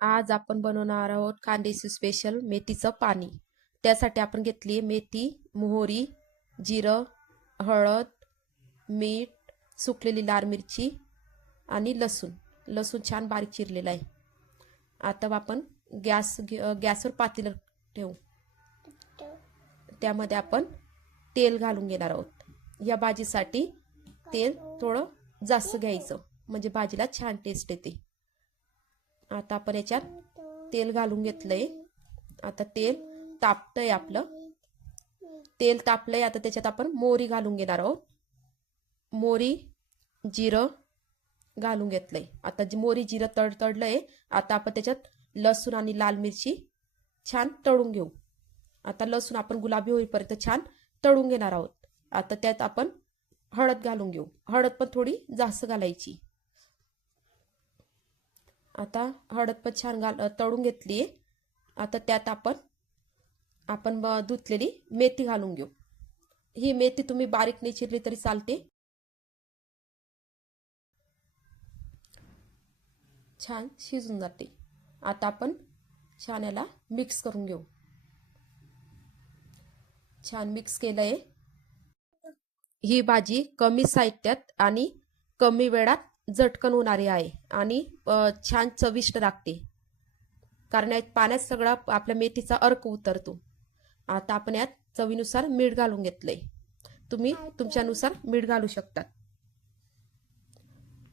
आज आपण बनवणार आहोत खानदेशी स्पेशल मेथीचं पाणी। त्यासाठी आपण घेतली आहे मेथी, मोहरी, जिरं, हळद, मीठ, सुकलेली लाल मिरची आणि लसूण छान बारीक चिरलेला आहे। आता आपण गॅसवर पातेलं ठेवू। त्यामध्ये आपण तेल घालून घेणार आहोत। या भाजीसाठी तेल थोडं जास्त घ्यायचं म्हणजे भाजीला छान टेस्ट येते। आता आपण याच्यात तेल घालून घेतलंय। आता तेल तापतंय, आपलं तेल तापलंय। आता त्याच्यात आपण मोहरी घालून घेणार आहोत। मोहरी, जिरं घालून घेतलंय। आता मोहरी जिरं तडतडलंय। आता आपण त्याच्यात लसूण आणि लाल मिरची छान तळून घेऊ। आता लसूण आपण गुलाबी होईपर्यंत छान तळून घेणार आहोत। आता त्यात आपण हळद घालून घेऊ। हळद पण थोडी जास्त घालायची। आता हळद पण छान तळून घेतली। आता त्यात आपण धुतलेली मेथी घालून घेऊ। ही मेथी तुम्ही बारीक नाही चिरली तरी चालते। छान शिजून जाते। आता आपण छान याला मिक्स करून घेऊ। छान मिक्स केलंय। ही भाजी कमी साहित्यात आणि कमी वेळात झटकन होणारी आहे आणि छान चविष्ट लागते, कारण यात पाण्यात सगळा आपल्या मेथीचा अर्क उतरतो। आता आपण यात चवीनुसार मीठ घालून घेतलंय। तुम्ही तुमच्यानुसार मीठ घालू शकता।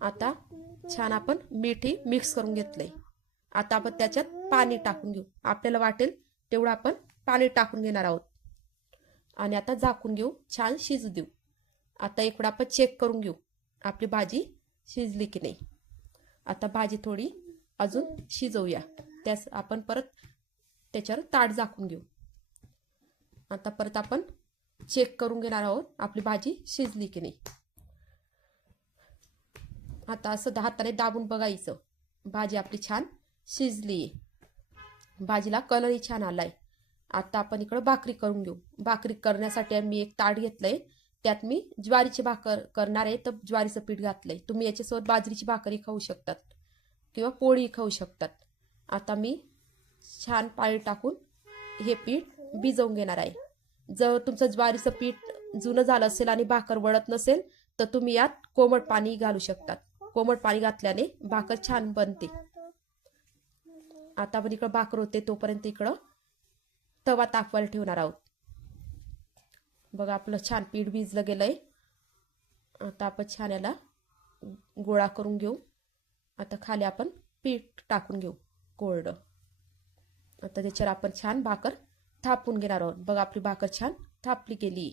आता छान आपण मीठ मिक्स करून घेतलंय। आता आपण त्याच्यात पाणी टाकून घेऊ। आपल्याला वाटेल तेवढं आपण पाणी टाकून घेणार आहोत आणि आता झाकून घेऊ, छान शिजू देऊ। आता एक वेळा आपण चेक करून घेऊ आपली भाजी शिजली की नाही। आता भाजी थोडी अजून शिजवूया। त्यास आपण परत त्याच्यावर ताट झाकून घेऊ। आता परत आपण चेक करून घेणार आहोत आपली भाजी शिजली की नाही। आता असं हाताने दाबून बघायचं भाजी आपली छान शिजली। भाजीला कलरही छान आलाय। आता आपण इकडे भाकरी करून घेऊ। भाकरी करण्यासाठी मी एक ताट घेतलंय। त्यात मी ज्वारीची भाकर करणार आहे, तर ज्वारीचं पीठ घातलंय। तुम्ही याच्यासोबत बाजरीची भाकरी खाऊ शकतात किंवा पोळी खाऊ शकतात। आता मी छान पाणी टाकून हे पीठ भिजवून घेणार आहे। जर तुमचं ज्वारीचं पीठ जुनं झालं असेल आणि भाकर वळत नसेल तर तुम्ही यात कोमट पाणी घालू शकतात। कोमट पाणी घातल्याने भाकर छान बनते। आता आपण इकडं भाकर होते तोपर्यंत इकडं तवा तापवायला ठेवणार आहोत। बघा आपलं छान पीठ भिजलं गेलंय। आता आपण छान याला गोळा करून घेऊ। आता खाली आपण पीठ टाकून घेऊ कोरडं। आता त्याच्यावर आपण छान भाकर थापून घेणार आहोत। बघा आपली भाकर छान थापली गेली।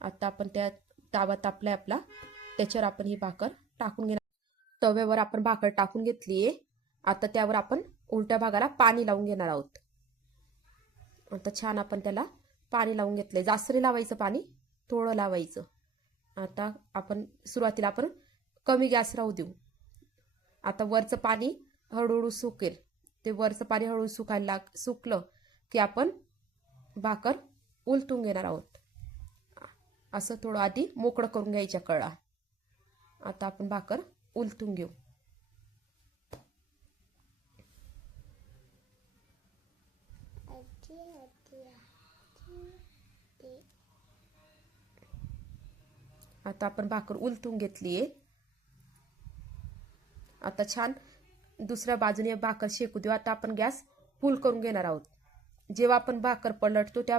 आता आपण त्या तवा तापलाय आपला, त्याच्यावर आपण ही भाकर टाकून घेणार। तव्यावर आपण भाकर टाकून घेतलीये। आता त्यावर आपण उलट्या भागाला पाणी लावून घेणार आहोत। आता छान आपण त्याला पाणी लावून घेतलंय। जास्त नाही लावायचं पाणी, थोडं लावायचं। आता आपण सुरुवातीला आपण कमी गॅस राहू देऊ। आता वरचं पाणी हळूहळू सुकेल। ते वरचं पाणी हळूहळू सुकलं की आपण भाकर उलटून घेणार आहोत। असं थोडं आधी मोकळं करून घ्यायच्या कळा। आता आपण भाकर उलटून घेऊ। आता आपण भाकर उलटून घेतलीये। आता छान दुसऱ्या बाजूने भाकर शेकू देऊ। आता आपण गॅस फुल करून घेणार आहोत। जेव्हा आपण भाकर पलटतो त्या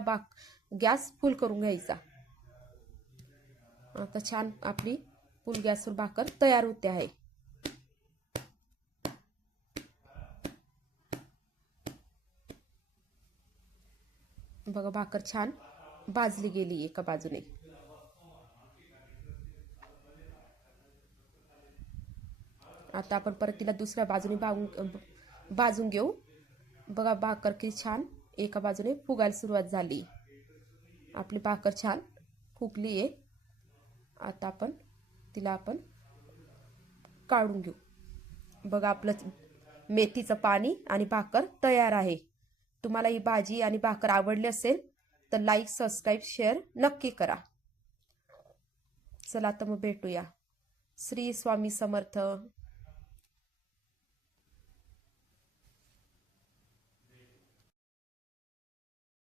गॅस फुल करून घ्यायचा। आता छान आपली फुल गॅसवर भाकर तयार होते आहे। बघा भाकर छान भाजली गेली एका बाजूने। आता आपण परत तिला दुसऱ्या बाजूने भाजून घेऊ। बघा भाकर की छान एका बाजूने फुगायला सुरुवात झाली। आपली भाकर छान फुगली आहे। आता आपण तिला काढून घेऊ। बघा आपलं मेथीचं पाणी आणि भाकर तयार आहे। तुम्हाला ही भाजी आणि भाकर आवडली असेल तर लाईक, सबस्क्राईब, शेअर नक्की करा। चला तर मग भेटूया। श्री स्वामी समर्थ।